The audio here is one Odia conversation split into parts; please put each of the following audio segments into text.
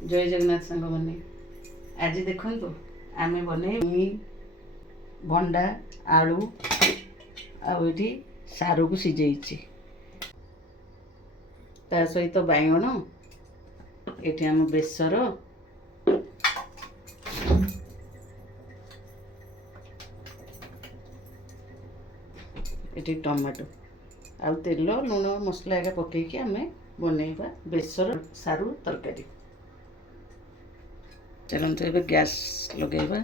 जय जगन्नाथ सांग मैंने आज देखु आम बने भंडा आलू आठी सारू को सीझे ता सहित बैगण ये आम बेसर ये टमाटो आउ तेल लुण मसला एका पकईकि आम बनइबा बेसर सारू तरकारी। चलते ए गैस लगेबा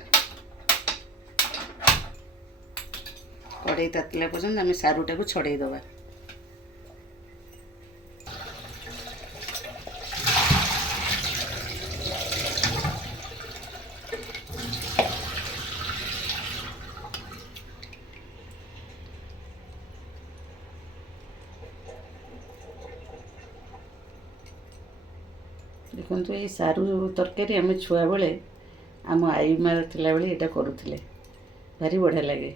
कड़े तातिला पर्यंत आम सारूटा को छड़े दबा। देखो ये सारू तरकारी आम छुआ बेले आम आई मार थिला बेले एटा करूथिले भारी बढ़िया लगे।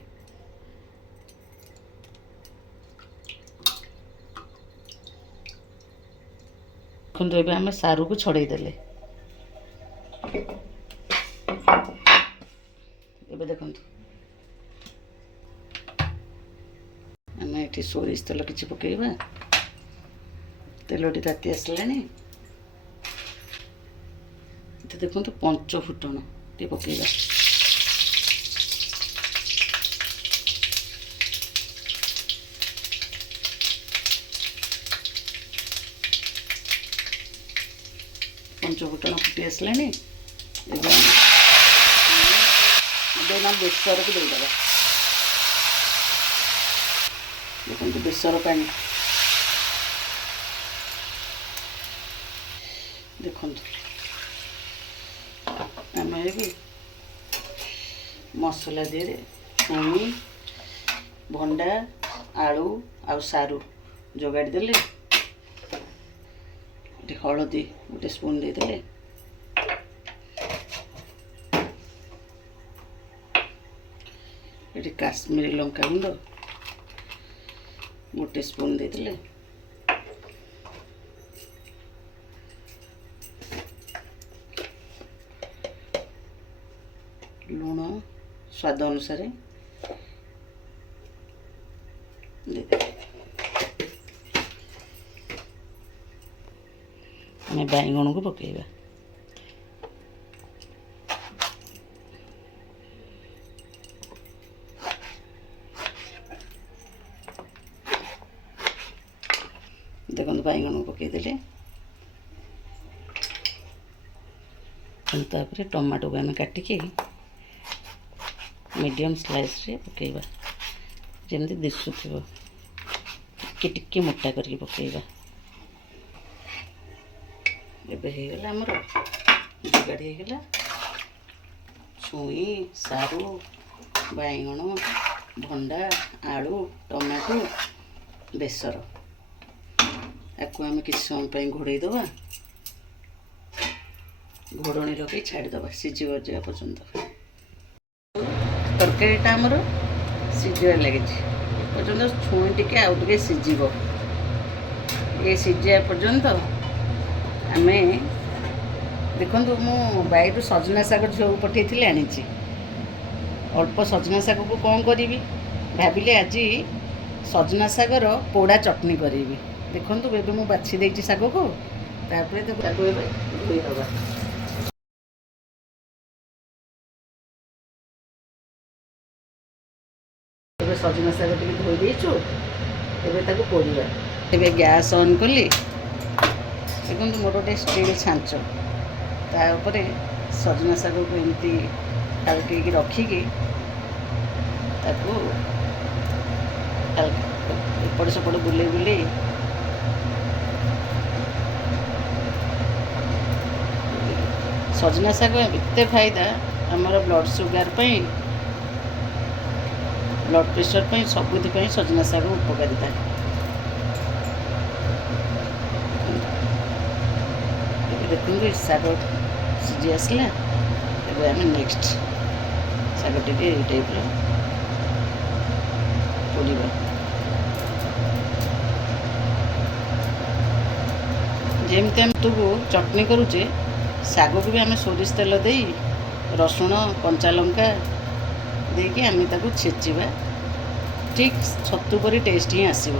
देखो एबे आम सारू को छड़े देले एबे देखो आम ये सोरिष तेल किसी पकईबा तेलटी ताती आसलानी देखो तो पंच फुटण टे पकईबा पंच फुटण फुटी आसलानी बेसर को देदेबा। देखो बेसर पानी देखो आम भी मसला दे छुई भंडा आलू आ सारू जोगाड़ी देले हलदी गोटे स्पून देदेले ये काश्मीरी लंका गुंड गोटे स्पून देदेले लुण स्वाद अनुसार आम बैगण को पकईबा देखो बैगण को पकईदे तापर टमाटो को आम काटिकी मीडियम स्लाइस रे पकईबा जमती दिशुथिबो टिके मोटा करके पकईबा। एबे हो गला हमर जोगाड़ी हो गला छुई सारू बैगण भंडा आलू टमाटो बेसर आपको आम किसी समय घोड़े दबा घोड़णी लगे छाड़ीदबा सीझी जाए पर्यंत तरकारीटा आमर सीझे लगे पर्यंत छुई टिके आउ टे सीझब ये सीझा पर्यंत आम देखु मु बैरु सजना शाग झील को पठे आनी अल्प सजना शाग को कौन करी भाविले आज सजना शागर पोड़ा चटनी करी। देखु एवं मुझे बाछी देती शाग को धोईदबा सजना शाग टे धोई देचु एवं पोड़ा ए गैस ऑन कली देखो मोर गोटे स्टील छांच तापर सजना शाग को एमती हल्के रखिकी एपट सेपट बुले बुले सजना शाग एते फायदा आमर ब्लड सुगर ब्लड प्रेशर सबुथि सजना शाग उपकारिता। देखिए शाग सीझी आसला आम नेक्स्ट शाग टे टाइप पोड़ा जमती आम तुक चटनी करुचे ଶାଗକୁ ବି ଆମେ ସୋରିଷ ତେଲ ଦେଇ ରସୁଣ କଞ୍ଚା ଲଙ୍କା ଦେଇକି ଆମେ ତାକୁ ଛେଚିବା, ଠିକ୍ ଛତୁ ପରି ଟେଷ୍ଟ ହିଁ ଆସିବ।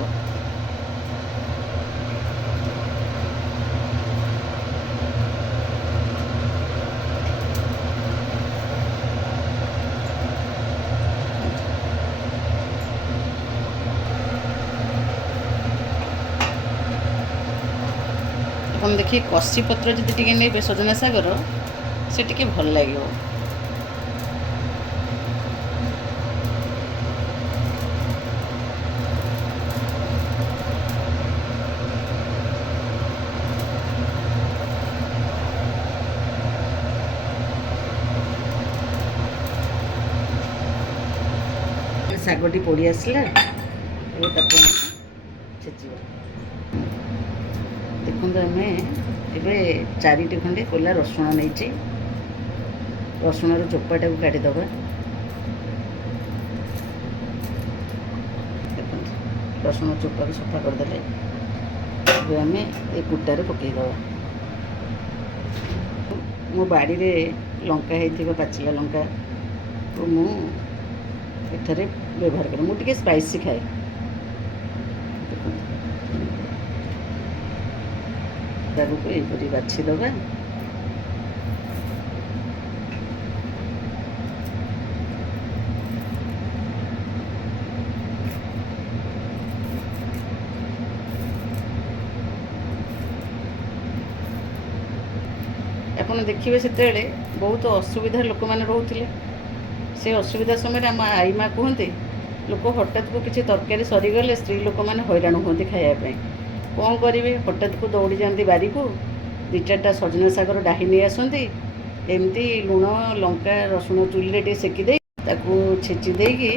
ଆପଣ ଦେଖିବେ କଷି ପତ୍ର ଯଦି ଟିକେ ନେବେ ସଜନା ଶାଗର, ସେ ଟିକେ ଭଲ ଲାଗିବ। ଶାଗଟି ପୋଡ଼ି ଆସିଲା, ଏବେ ତାକୁ ଛେଚିବା। ଦେଖନ୍ତୁ ଆମେ ଏବେ 4ଟି ଖଣ୍ଡେ କୋଲା ରସୁଣ ନେଇଛି, ରସୁଣର ଚୋପାଟାକୁ କାଢ଼ିଦେବା। ଦେଖନ୍ତୁ ରସୁଣ ଚୋପାକୁ ସଫା କରିଦେଲେ ଏବେ ଆମେ ଏ କୁଟାରେ ପକାଇଦେବା। ମୋ ବାଡ଼ିରେ ଲଙ୍କା ହେଇଥିବା ପାଚିଲା ଲଙ୍କାକୁ ମୁଁ ଏଠାରେ ବ୍ୟବହାର କରେ, ମୁଁ ଟିକେ ସ୍ପାଇସି ଖାଏ। ତାକୁ ଏହିପରି ବାଛିଦେବା। ଆପଣ ଦେଖିବେ ସେତେବେଳେ ବହୁତ ଅସୁବିଧାରେ ଲୋକମାନେ ରହୁଥିଲେ। ସେ ଅସୁବିଧା ସମୟରେ ଆମ ଆଈ ମା କୁହନ୍ତି, ଲୋକ ହଠାତ୍କୁ କିଛି ତରକାରୀ ସରିଗଲେ ସ୍ତ୍ରୀ ଲୋକମାନେ ହଇରାଣ ହୁଅନ୍ତି ଖାଇବା ପାଇଁ। କ'ଣ କରିବେ, ହଠାତ୍କୁ ଦୌଡ଼ି ଯାଆନ୍ତି ବାରିକୁ, 2-4ଟା ସଜନା ଶାଗର ଡାହି ନେଇ ଆସନ୍ତି। ଏମିତି ଲୁଣ ଲଙ୍କା ରସୁଣ ଚୁଲିରେ ଟିକେ ସେକି ଦେଇ ତାକୁ ଛେଚି ଦେଇକି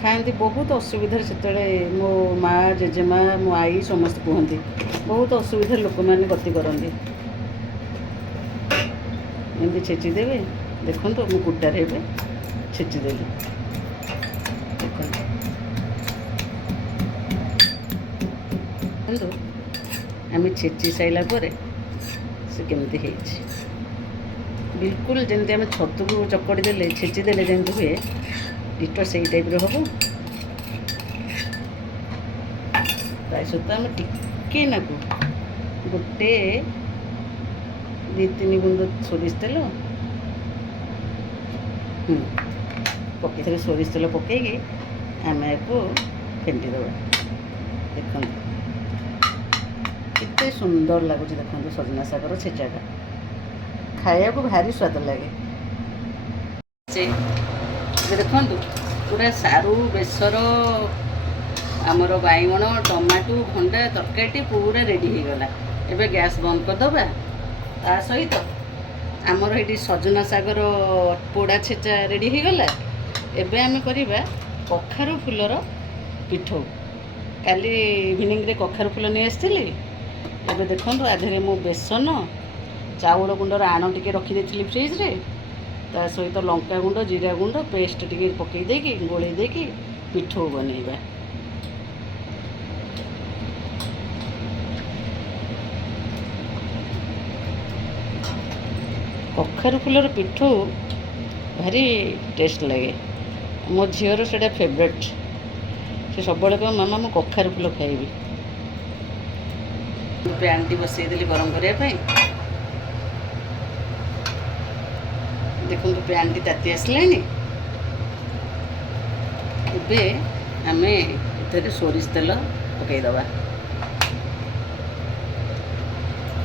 ଖାଆନ୍ତି। ବହୁତ ଅସୁବିଧାରେ ସେତେବେଳେ ମୋ ମା ଜେଜେମା ମୋ ଆଈ ସମସ୍ତେ କୁହନ୍ତି, ବହୁତ ଅସୁବିଧାରେ ଲୋକମାନେ ଗତି କରନ୍ତି। ଏମିତି ଛେଚିଦେବେ। ଦେଖନ୍ତୁ ମୁଁ କୁଟାରେ ଏବେ ଛେଚିଦେଲି। ଦେଖନ୍ତୁ ଆମେ ଛେଚି ସାରିଲା ପରେ ସେ କେମିତି ହେଇଛି, ବିଲକୁଲ ଯେମିତି ଆମେ ଛତୁକୁ ଚକଟି ଦେଲେ ଛେଚି ଦେଲେ ଯେମିତି ହୁଏ, ଡିଟୋ ସେଇ ଟାଇପ୍ର ହେବ। ତା ସହିତ ଆମେ ଟିକେ ନାକୁ 1-2-3 ବୁନ୍ଦ ସୋରିଷ ତେଲ ପକେଇଥିଲେ, ସୋରିଷ ତେଲ ପକେଇକି ଆମେ ୟାକୁ ଫେଣ୍ଟିଦେବା। ଦେଖନ୍ତୁ କେତେ ସୁନ୍ଦର ଲାଗୁଛି। ଦେଖନ୍ତୁ ସଜନା ଶାଗର ଛେଚାଟା ଖାଇବାକୁ ଭାରି ସ୍ୱାଦ ଲାଗେ। ଦେଖନ୍ତୁ ପୁରା ସାରୁ ବେସର ଆମର ବାଇଗଣ ଟମାଟୋ ଭଣ୍ଡା ତରକାରୀଟି ପୁରା ରେଡ଼ି ହେଇଗଲା। ଏବେ ଗ୍ୟାସ୍ ବନ୍ଦ କରିଦେବା। ତା ସହିତ ଆମର ଏଇଠି ସଜନା ଶାଗର ପୋଡ଼ା ଛେଚା ରେଡ଼ି ହେଇଗଲା। ଏବେ ଆମେ କରିବା କଖାରୁ ଫୁଲର ପିଠଉ। କାଲି ଇଭିନିଂରେ କଖାରୁ ଫୁଲ ନେଇ ଆସିଥିଲି। ଏବେ ଦେଖନ୍ତୁ ଆ ଦେହରେ ମୁଁ ବେସନ ଚାଉଳ ଗୁଣ୍ଡର ଆଣ ଟିକେ ରଖିଦେଇଥିଲି ଫ୍ରିଜ୍ରେ, ତା ସହିତ ଲଙ୍କାଗୁଣ୍ଡ ଜିରା ଗୁଣ୍ଡ ପେଷ୍ଟ ଟିକେ ପକାଇ ଦେଇକି ଗୋଳେଇ ଦେଇକି ପିଠଉ ବନେଇବା। କଖାରୁ ଫୁଲର ପିଠଉ ଭାରି ଟେଷ୍ଟ ଲାଗେ। ମୋ ଝିଅର ସେଇଟା ଫେଭରେଟ୍। ସେ ସବୁବେଳେ କହିବ, ମାମା ମୁଁ କଖାରୁ ଫୁଲ ଖାଇବି। ପ୍ୟାନ୍ଟି ବସେଇଦେଲି ଗରମ କରିବା ପାଇଁ। ଦେଖନ୍ତୁ ପ୍ୟାନ୍ଟି ତାତି ଆସିଲାଣି। ଏବେ ଆମେ ଏଥିରେ ସୋରିଷ ତେଲ ପକାଇଦେବା।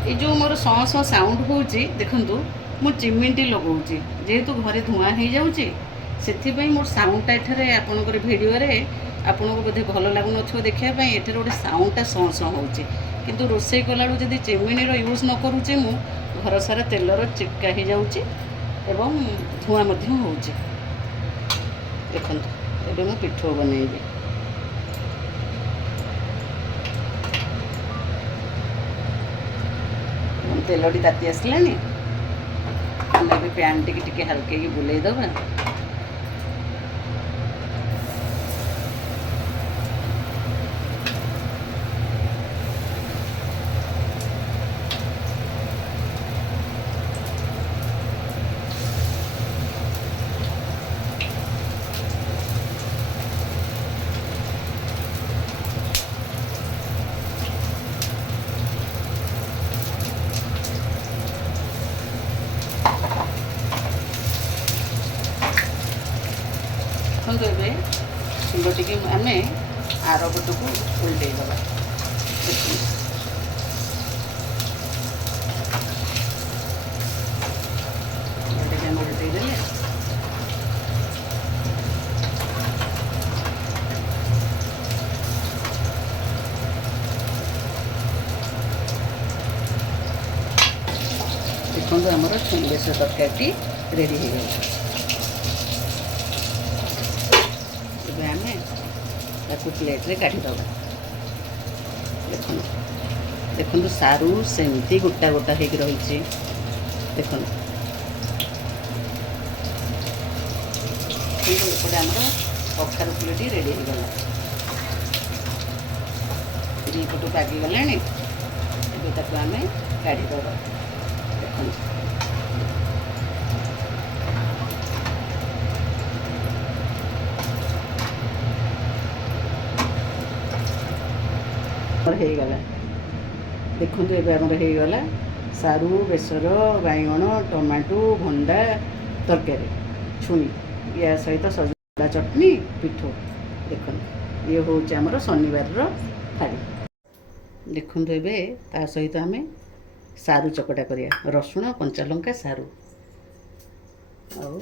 ଏ ଯେଉଁ ମୋର ସଁ ସଁ ସାଉଣ୍ଡ ହେଉଛି, ଦେଖନ୍ତୁ ମୁଁ ଚିମିଣ୍ଟି ଲଗାଉଛି। ଯେହେତୁ ଘରେ ଧୂଆଁ ହେଇଯାଉଛି, ସେଥିପାଇଁ ମୋର ସାଉଣ୍ଡଟା ଏଠାରେ ଆପଣଙ୍କର ଭିଡ଼ିଓରେ ଆପଣଙ୍କୁ ବୋଧେ ଭଲ ଲାଗୁନଥିବ ଦେଖିବା ପାଇଁ। ଏଠାରେ ଗୋଟେ ସାଉଣ୍ଡଟା ସଁ ସଁ ହେଉଛି, କିନ୍ତୁ ରୋଷେଇ କଲାବେଳକୁ ଯଦି ଚିମିନିର ୟୁଜ୍ ନ କରୁଛି ମୁଁ, ଘର ସାରା ତେଲର ଚିପକା ହେଇଯାଉଛି ଏବଂ ଧୂଆଁ ମଧ୍ୟ ହେଉଛି। ଦେଖନ୍ତୁ ଏବେ ମୁଁ ପିଠଉ ବନେଇବି। ତେଲଟି ତାତି ଆସିଲାଣି। ଆମେ ଏବେ ପ୍ୟାନ୍ଟିକି ଟିକେ ହାଲକେଇକି ବୁଲେଇ ଦେବା। ଦେଖନ୍ତୁ ଏବେ ଶିଳଟିକି ଆମେ ଆର ପଟକୁ ଓଲଟେଇ ଦେବା। ଦେଖନ୍ତୁ ଶିଳଟିକି ଆମେ ଓଲଟେଇ ଦେଲେ ଦେଖନ୍ତୁ ଆମର ଛୁଇଁ ବେସର ତରକାରୀଟି ରେଡ଼ି ହେଇଗଲା। ଏବେ ଆମେ ତାକୁ ପ୍ଲେଟ୍ରେ କାଢ଼ିଦେବା। ଦେଖନ୍ତୁ ଦେଖନ୍ତୁ ସାରୁ ସେମିତି ଗୋଟା ଗୋଟା ହେଇକି ରହିଛି। ଦେଖନ୍ତୁ କିନ୍ତୁ ଏପଟେ ଆମର କଖାରୁ ଫୁଲଟି ରେଡ଼ି ହେଇଗଲା। ଦୁଇ ପଟୁ ପାଗିଗଲାଣି। ଏବେ ତାକୁ ଆମେ କାଢ଼ିଦେବା। ଦେଖନ୍ତୁ ହେଇଗଲା। ଦେଖନ୍ତୁ ଏବେ ଆମର ହେଇଗଲା ସାରୁ ବେସର ବାଇଗଣ ଟମାଟୋ ଭଣ୍ଡା ତରକାରୀ ଛୁଇଁ ୟା ସହିତ ସଜନା ଚଟଣି ପିଠଉ। ଦେଖନ୍ତୁ ଇଏ ହେଉଛି ଆମର ଶନିବାରର ଥାଳି। ଦେଖନ୍ତୁ ଏବେ ତା ସହିତ ଆମେ ସାରୁ ଚକଟା କରିବା। ରସୁଣ କଞ୍ଚାଲଙ୍କା ସାରୁ ଆଉ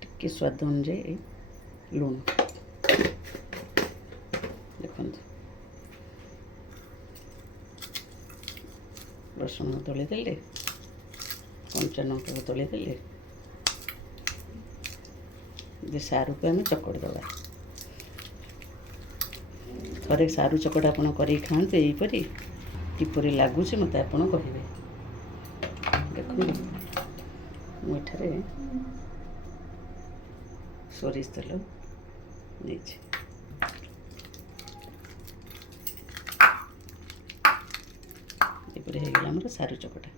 ଟିକେ ସ୍ୱାଦ ଅନୁଯାୟୀ ଲୁଣ। ଦେଖନ୍ତୁ ରସୁଣ ଦଳିଦେଲେ କଞ୍ଚା ଲଙ୍କାକୁ ଦଳିଦେଲେ ସାରୁକୁ ଆମେ ଚକଟି ଦେବା। ଥରେ ସାରୁ ଚକଟା ଆପଣ କରିକି ଖାଆନ୍ତୁ ଏହିପରି। କିପରି ଲାଗୁଛି ମୋତେ ଆପଣ କହିବେ। ଦେଖନ୍ତୁ ମୁଁ ଏଠାରେ ସୋରିଷ ତେଲ ନେଇଛି। ଏପରି ହେଇଗଲା ଆମର ସାରୁ ଚକଟା।